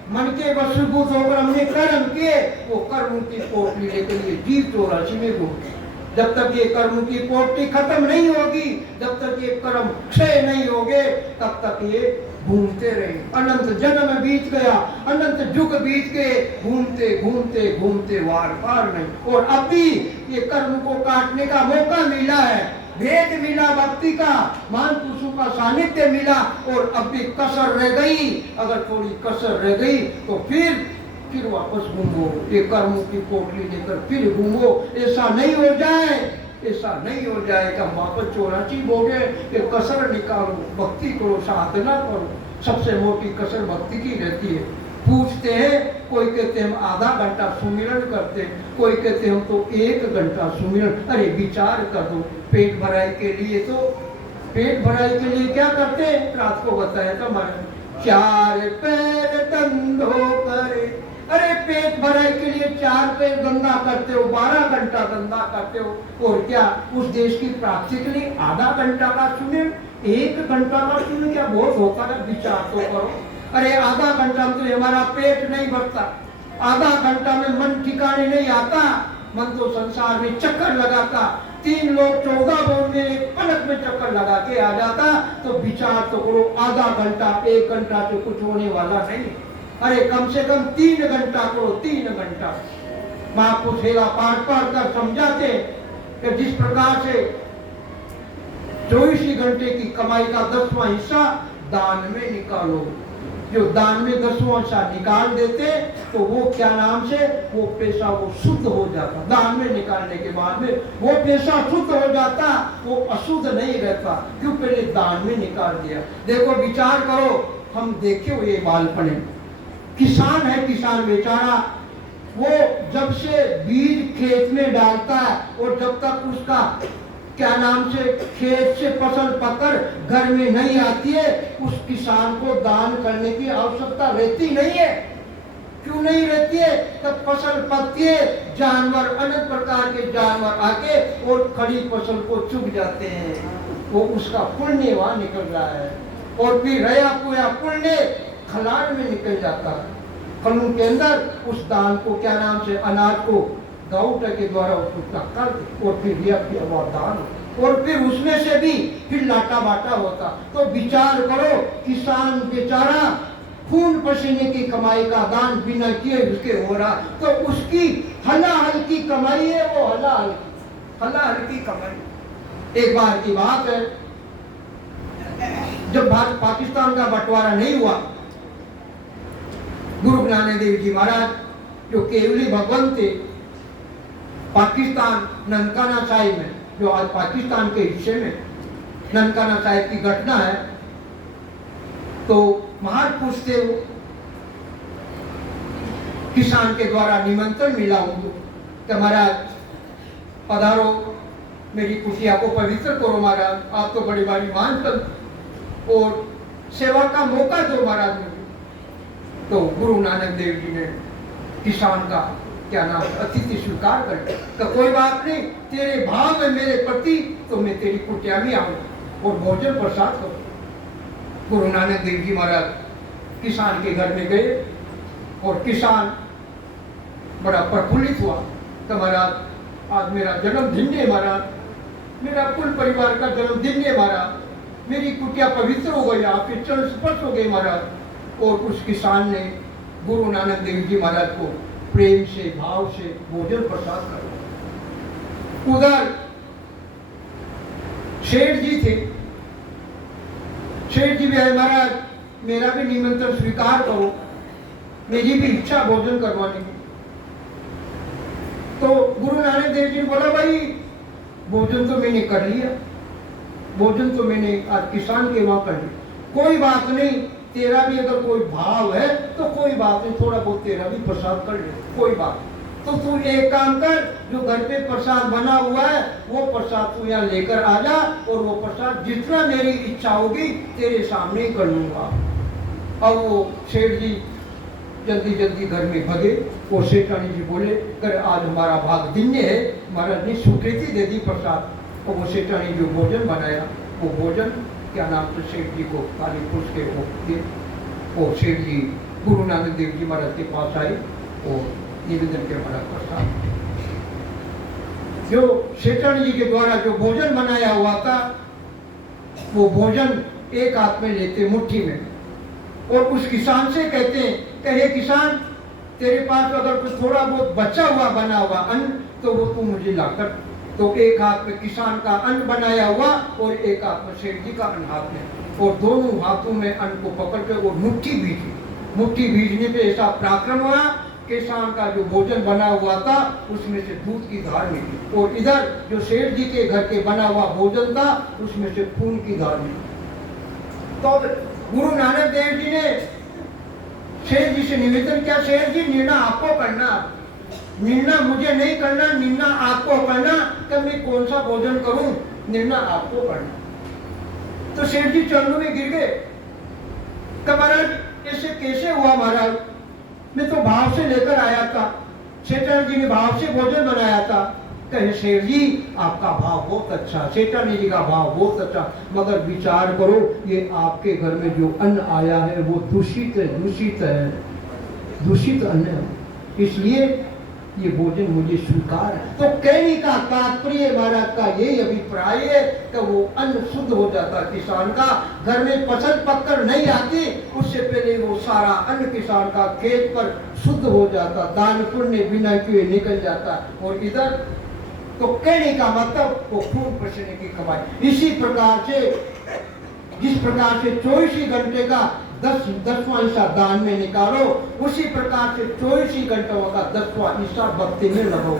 मन के वशीभूत होकर हमने कर्म किए, वो कर्म की पोटली लेकर ये जीव 84 में घूमते। जब तक ये कर्म की पोटली खत्म नहीं होगी, जब तक ये कर्म क्षय नहीं होंगे, तब तक ये घूमते रहे। अनंत जन्म बीत गया, अनंत युग बीत गए, घूमते घूमते घूमते वार पार नहीं। और अब भी ये कर्म को काटने का मौका मिला है, भेद मिला भक्ति का, महापुरुषों का सानिध्य मिला, और अब भी कसर रह गई। अगर थोड़ी कसर रह गई तो फिर वापस घूमो, ये कर्मों की पोटली लेकर फिर घूमो। ऐसा नहीं हो जाए, ऐसा नहीं हो जाएगा वापस 84 भोगे, ये कसर निकालो, भक्ति करो, साधना करो। सबसे मोटी कसर भक्ति की रहती है। पूछते हैं, कोई कहते हम आधा घंटा सुमिरन करते, कोई कहते हम तो 1 घंटा सुमिरन। अरे विचार कर दो, पेट भराई के लिए तो, पेट भराई के लिए क्या करते हैं, रात को बताया था हमारे, 4 पैर धंधो करे। अरे पेट भराई के लिए 4 पैर धंधा करते हो, 12 घंटा धंधा करते हो, और क्या उस देश की प्राप्ति के लिए आधा घंटा का सुमिरन, 1 घंटा का सुमिरन क्या बहुत होता है, विचार तो करो। अरे आधा घंटा में तो हमारा पेट नहीं भरता, आधा घंटा में मन ठिकाने नहीं आता, मन तो संसार में चक्कर लगाता। 3 लोग 14 भवन में एक पलक में चक्कर लगा के आ जाता। तो विचार तो करो, आधा घंटा 1 घंटा तो कुछ होने वाला नहीं। अरे कम से कम 3 घंटा करो, 3 घंटा। महापुरुष हेला पाठ पाठ कर समझाते कि जिस प्रकार से 24 घंटे की कमाई का 10वां हिस्सा दान में निकालो। जो दान में 10वां हिस्सा निकाल देते तो वो क्या नाम से वो पैसा वो शुद्ध हो जाता। दान में निकालने के बाद में वो पैसा शुद्ध हो जाता, वो अशुद्ध नहीं रहता। क्यों, पहले दान में निकाल दिया। देखो विचार करो, हम देखे हुए बालपने, किसान है, किसान बेचारा, वो जब से बीज खेत में डालता है और जब तक उसका क्या नाम से खेत से फसल पकड़ घर में नहीं आती है, उस किसान को दान करने की आवश्यकता रहती नहीं है। क्यों नहीं रहती है? तब फसल पकती है, जानवर अनेक प्रकार के जानवर आके और खड़ी फसल को चुग जाते हैं, वो उसका पुण्य वहां निकल रहा है। और फिर रया पूरा पुण्य खलान में निकल जाता है। कानून के अंदर उस दान को क्या नाम से अनाज को गौट के द्वारा उसको टक्कर और फिर दिया हुआ दान, और फिर उसमें से भी फिर लाटा बाटा होता। तो विचार करो, किसान बेचारा खून पसीने की कमाई का दान बिना किए उसके हो रहा, तो उसकी हलाहल की कमाई है, वो हलाहल की कमाई। एक बार की बात है, जब भारत पाकिस्तान का बंटवारा नहीं हुआ, गुरु नानक देव जी महाराज जो केवली भगवान थे, पाकिस्तान ननकाना साहिब में, जो आज पाकिस्तान के हिस्से में ननकाना साहिब की घटना है, तो महापुरुष थे वो, किसान के द्वारा निमंत्रण मिला उनको कि महाराज पधारो, मेरी कुटिया को पवित्र करो महाराज, आप तो बड़ी बड़ी मान कर और सेवा का मौका दो महाराज मुझे। तो गुरु नानक देव जी ने किसान का क्या नाम अतिथि स्वीकार कर, तो कोई बात नहीं, तेरे भाव है मेरे प्रति, तो मैं तेरी कुटिया भी आऊँ और भोजन प्रसाद करो। गुरु नानक देव जी महाराज किसान के घर में गए और किसान बड़ा प्रफुल्लित हुआ कि महाराज आज मेरा जन्मदिन है महाराज, मेरा कुल परिवार का जन्मदिन है महाराज, मेरी कुटिया पवित्र हो गई, आपके चरण स्पर्श हो गए महाराज। और उस किसान ने गुरु नानक देव जी महाराज को प्रेम से भाव से भोजन प्रसाद करा। उधर शेठ जी थे, शेठ जी भी है महाराज, मेरा भी निमंत्रण स्वीकार करो, मेरी भी इच्छा भोजन करवाने की। तो गुरु नानक देव जी ने बोला भाई भोजन तो मैंने कर लिया, भोजन तो मैंने आज किसान के वहां कर लिया, कोई बात नहीं, तेरा भी अगर कोई भाव है तो कोई बात नहीं, थोड़ा बहुत तेरा भी प्रसाद कर ले, कोई बात। तो तू एक काम कर, जो घर पे प्रसाद बना हुआ है वो प्रसाद तू यहाँ लेकर आ जा, और वो प्रसाद जितना मेरी इच्छा होगी तेरे सामने ही कर लूंगा। अब वो सेठ जी जल्दी जल्दी घर में भगे, और सेठानी जी बोले कर आज हमारा भाग दिन्य है, महाराज ने स्वीकृति दे दी प्रसाद। और वो सेठानी जो भोजन बनाया, वो भोजन क्या नाम से सेठ जी को काली पुरुष के वो दिए, और सेठ जी गुरु नानक देव जी महाराज के पास आए और निवेदन के महाराज प्रसाद, जो सेठानी जी के द्वारा जो भोजन बनाया हुआ था, वो भोजन एक हाथ में लेते मुट्ठी में, और उस किसान से कहते हैं कि हे किसान, तेरे पास अगर कुछ थोड़ा बहुत बचा हुआ बना हुआ अन्न तो वो तू मुझे लाकर। तो एक हाथ में किसान का अन्न बनाया हुआ और एक हाथ में सेठ जी का अन्न हाथ में, और दोनों हाथों में अन्न को पकड़ कर वो मुट्ठी भीजी। मुट्ठी भीजने पे ऐसा पराक्रम हुआ, किसान का जो भोजन बना हुआ था उसमें से दूध की धार निकली, और इधर जो सेठ जी के घर के बना हुआ भोजन था उसमें से खून की धार निकली। तो गुरु नानक देव जी ने सेठ जी से निवेदन किया, सेठ जी निर्णय आपको करना, निर्णय मुझे नहीं करना, निर्णय आपको करना कि मैं कौन सा भोजन करूं, निर्णय आपको करना। तो सेठ जी चरणों में गिर गए कि महाराज ऐसे कैसे हुआ महाराज, मैं तो भाव से लेकर आया था, सेठानी जी ने भाव से भोजन बनाया था। कहे सेठ जी आपका भाव बहुत अच्छा, सेठानी जी का भाव बहुत अच्छा, मगर विचार करो ये आपके घर में जो अन्न आया है वो दूषित है, दूषित है, दूषित अन्न है, इसलिए ये भोजन मुझे स्वीकार है। तो कहने का तात्पर्य महाराज का यही अभिप्राय है कि वो अन्न शुद्ध हो जाता, किसान का घर में फसल पककर नहीं आती, उससे पहले वो सारा अन्न किसान का खेत पर शुद्ध हो जाता, दान पुण्य बिना किए निकल जाता। और इधर तो कहने का मतलब वो खून पसीने की कमाई। इसी प्रकार से जिस प्रकार से 24 घंटे का 10वां हिस्सा दान में निकालो, उसी प्रकार से 24 घंटों का 10वां हिस्सा भक्ति में लगाओ।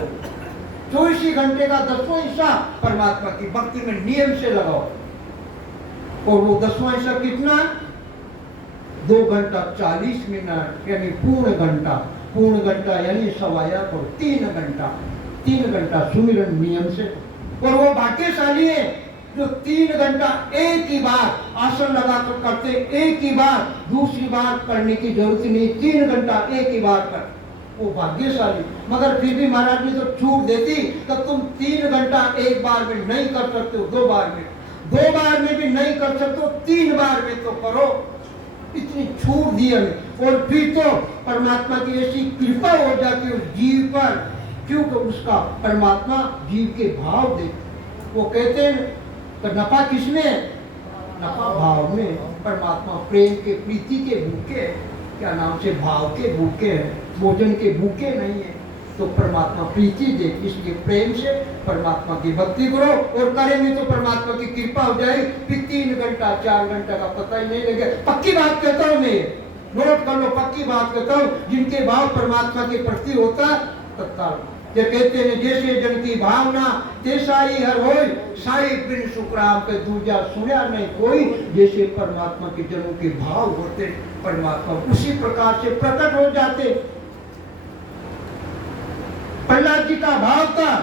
24 घंटे का 10वां हिस्सा परमात्मा की भक्ति में नियम से लगाओ। और वो 10वां हिस्सा कितना? 2 घंटा 40 मिनट यानी पूर्ण घंटा, पूर्ण घंटा यानी सवाया को 3 घंटा सुमिरन नियम से। और वो भाग्यशाली है जो 3 घंटा एक ही बार आसन लगाकर करते, एक ही बार, दूसरी बार करने की जरूरत नहीं, 3 घंटा एक ही बार कर, वो भाग्यशाली। मगर फिर भी महाराज ने तो छूट देती कि तुम 3 घंटा एक बार में नहीं कर सकते हो, 2 बार में, 2 बार में भी नहीं कर सकते हो, 3 बार में तो करो, इतनी छूट दी हमें। और फिर तो परमात्मा की ऐसी कृपा हो जाती है जीव पर, क्योंकि उसका परमात्मा जीव के भाव दे। वो कहते हैं तो नफा किसमें? नफा भाव में। परमात्मा प्रेम के, प्रीति के भूखे, क्या नाम से भाव के भूखे हैं, भोजन के भूखे नहीं है। तो परमात्मा प्रीति दे। इसलिए प्रेम से परमात्मा की भक्ति करो, और करेंगे तो परमात्मा की कृपा हो जाए। फिर 3 घंटा 4 घंटा का पता ही नहीं लगे। पक्की बात कहता हूँ मैं, नोट कर लो, पक्की बात कहता हूँ। जिनके भाव परमात्मा के प्रति होता तत्काल, ये कहते हैं जैसे जन की भावना तैसा ही हर होय, साई बिन सुखराम पे दूजा सुना नहीं कोई। जैसे परमात्मा के जनों के भाव होते, परमात्मा उसी प्रकार से प्रकट हो जाते। प्रहलाद जी का भाव था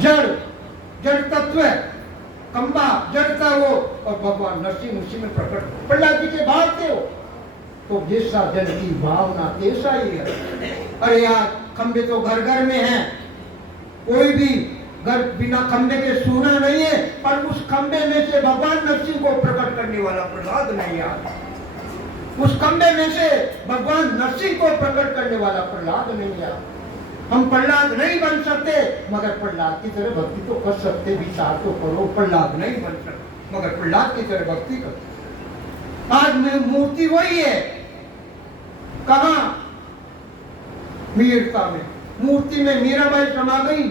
जड़ तत्व, कंबा जड़ था वो, और भगवान नरसिंह उसी में प्रकट। प्रहलाद जी के भाव थे वो, तो जैसा जन की भावना तैसा ही है। अरे यार, खंबे तो घर घर में है, कोई भी घर बिना खंबे के सोना नहीं है, पर उस खंबे में से भगवान नरसिंह को प्रकट करने वाला प्रहलाद नहीं आता। उस खंबे में से भगवान नरसिंह को प्रकट करने वाला प्रहलाद नहीं आता। हम प्रहलाद नहीं बन सकते, मगर प्रहलाद की तरह भक्ति तो कर सकते। विचार तो करो, प्रहलाद नहीं बन सकते मगर प्रहलाद की तरह भक्ति कर। आज में मूर्ति वही है, कहा मीरता में, मूर्ति में मीराबाई समा गई।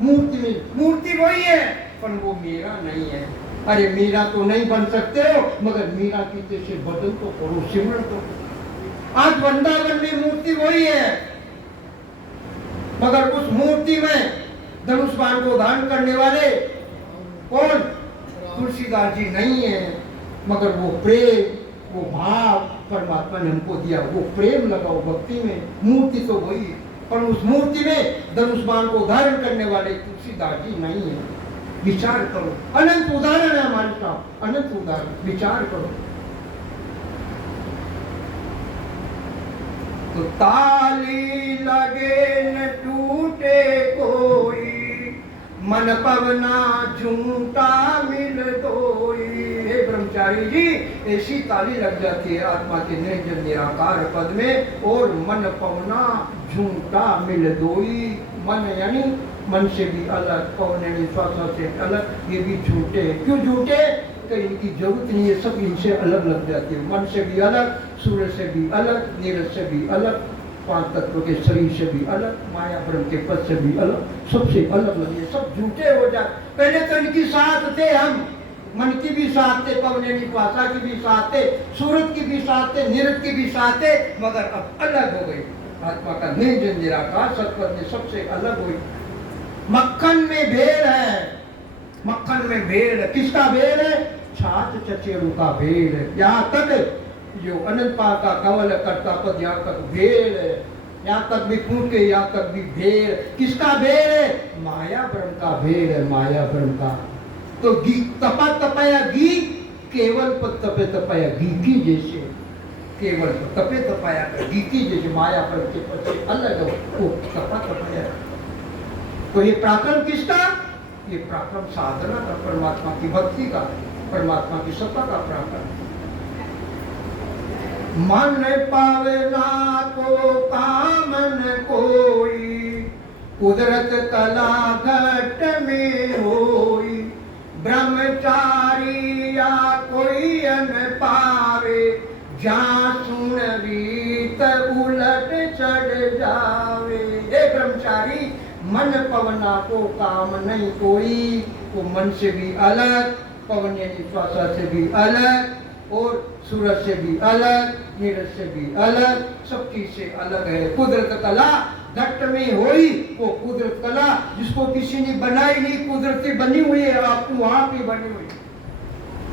मूर्ति में मूर्ति वही है, पर वो मीरा नहीं है। अरे मीरा तो नहीं बन सकते हो, मगर मीरा की जैसे बदल तो करो, सिमरन तो। आज वृंदावन में मूर्ति वही है, मगर उस मूर्ति में धनुष बाण को धारण करने वाले कौन? तुलसीदास जी नहीं है, मगर वो प्रेम, वो भाव परमात्मा ने हमको दिया। वो प्रेम लगाओ भक्ति में। मूर्ति तो वही है, पर उस मूर्ति में धनुष बाण को धारण करने वाले तुलसीदास जी नहीं है। विचार करो, अनंत उदाहरण है हमारे साथ, अनंत उदाहरण, विचार करो। तो ताली लगे न टूटे कोई, मन पवना झूठा मिल दोई। हे ब्रह्मचारी जी, ऐसी ताली लग जाती है आत्मा के निर्जन निराकार पद में, और मन पवना झूठा मिल दोई। मन यानी मन से भी अलग, पवन यानी श्वास से अलग, ये भी झूठे। क्यों झूठे? कि इनकी जरूरत नहीं है, सब इनसे अलग लग जाती है। मन से भी अलग, सूर्य से भी अलग, नीरज से भी अलग, 5 तत्व के शरीर से भी अलग, माया ब्रह्म के पद से भी अलग, सबसे अलग लगे, सब झूठे हो जाए। पहले तो इनकी साथ थे हम, मन की भी साथ थे, पवन यानी भाषा की भी साथ थे, सूरत की भी साथ थे, नीरज की भी साथ थे, मगर अब अलग हो गई। आत्मा का निर्जन निराकार सत्पद में सबसे अलग हुई। मक्खन में भेड़ है, मक्खन में भेड़ है। किसका भेड़ है? छाछ चचेरू का भेड़ है। यहाँ तक जो अनंत पार का कवल करता पद, यहाँ तक भेड़ है, यहाँ तक भी पूछ के, यहाँ तक भी भेड़। किसका भेड़ है? माया ब्रह्म का भेड़ है, माया ब्रह्म का। तो घी तपा तपाया घी, केवल पद तपे तपाया घी की जैसे, केवल तपे तपाया घी की जैसे माया ब्रह्म के पद से अलग है वो तपा तपाया। तो ये पराक्रम किसका? ये पराक्रम साधना का, परमात्मा की भक्ति का, परमात्मा की सत्ता का पराक्रम। मन पावे ना को कामन कोई, कुदरत कला घट में होई। ब्रह्मचारी या कोई अन पावे, जहाँ सुन रीत उलट चढ़ जावे। हे ब्रह्मचारी, मन पवना को काम नहीं कोई। वो मन से भी अलग, पवन यानी श्वासा से भी अलग, और सूरज से भी अलग, नीरज से भी अलग, सब चीज से अलग है। कुदरत कला घट में होई, वो कुदरत कला जिसको किसी ने बनाई नहीं, कुदरती बनी हुई है, आपको आप ही बनी हुई।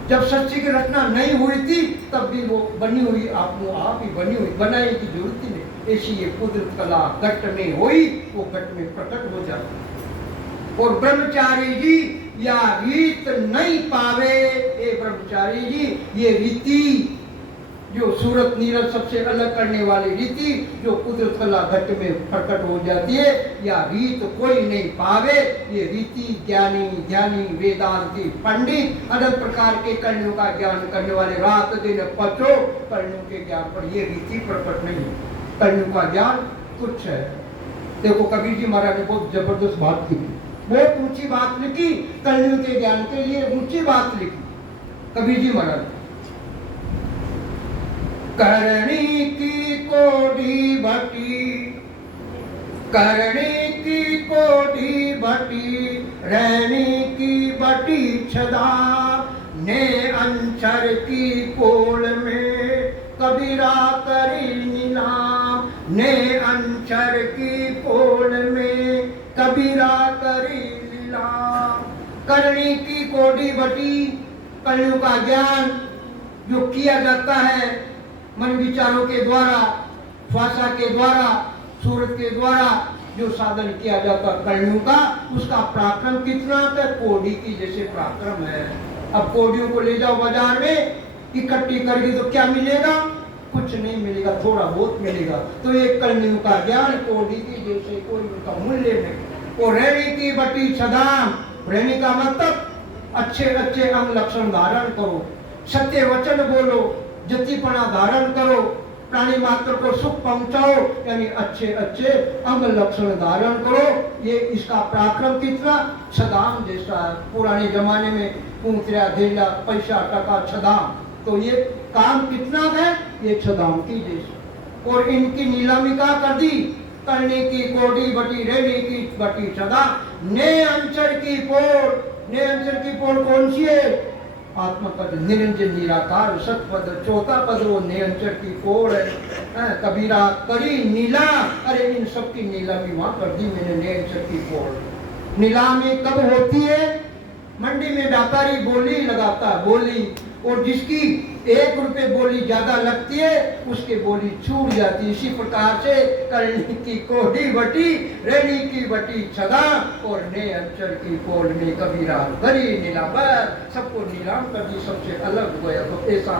जब सच्ची की रचना नहीं हुई थी, तब भी वो बनी हुई, आपको आप ही बनी हुई, बनाने की जरूरत ही नहीं। ऐसी ये कुदरत कला घट में होई, वो घट में प्रकट हो जाती। और ब्रह्मचारी जी या रीत नहीं पावे। ए ब्रह्मचारी जी, ये रीति जो सूरत नीरज सबसे अलग करने वाली रीति, जो कुदरत कला घट में प्रकट हो जाती है, या रीत कोई नहीं पावे। ये रीति ज्ञानी ज्ञानी वेदांती पंडित अनंत प्रकार के कर्णों का ज्ञान करने वाले रात दिन पचो कर्णों के ज्ञान पर ये रीति प्रकट नहीं। कर्णों का ज्ञान कुछ है। देखो कबीर जी महाराज ने बहुत जबरदस्त बात लिखी, बहुत ऊंची बात लिखी, कर्णों के ज्ञान के लिए ऊंची बात लिखी कबीर जी महाराज। करणी की कोडी भटी करणी की कोठी बटी रहनी की बटी छदा ने अंचर की कोल में कबीरा करी नीलाम ने अंचर की कोल में कबीरा करी नीलाम। करणी की कोठी बटी कलियों का ज्ञान जो किया जाता है मन विचारों के द्वारा, श्वासा के द्वारा, सूरत के द्वारा जो साधन किया जाता कलियों का, उसका पराक्रम कितना है? कोड़ी की जैसे पराक्रम है। अब कोड़ियों को ले जाओ बाजार में, इकट्ठी करके तो क्या मिलेगा? कुछ नहीं मिलेगा, थोड़ा बहुत मिलेगा। तो ये कलियों का ज्ञान कोड़ी की जैसे, कोई उनका मूल्य नहीं। और रहनी की बटी छदाम, रहनी का मतलब अच्छे अच्छे अंग लक्षण धारण करो, सत्य वचन बोलो, जतिपना धारण करो, प्राणी मात्र को सुख पहुंचाओ, यानी अच्छे अच्छे अंग लक्षण धारण करो। ये इसका पराक्रम कितना? छदाम जैसा है। पुराने जमाने में पूंतरा धेला पैसा टका छदाम, तो ये काम कितना है? ये छदाम की जैसे। और इनकी नीलामी का कर दी, करने की कोडी बटी रहने की बटी छदाम ने अंचर की पोल। ने अंचर की पोल कौन सी है? आत्मपद निरंजन निराकार सतपद, चौथा पद वो निरंजन की कोड़ है। कबीरा करी नीला, अरे इन सब की नीलामी वहां कर दी मैंने, निरंजन की कोड़। नीलामी कब होती है? मंडी में व्यापारी बोली लगाता है, बोली, और जिसकी 1 रुपए बोली ज्यादा लगती है उसकी बोली छूट जाती है। इसी प्रकार से करनी की कोडी बटी रहनी की बटी छदा और ने अंचर की पोल में कबीरा भरी नीलाम, सबको नीलाम कर दी, सबसे अलग हो गया। तो ऐसा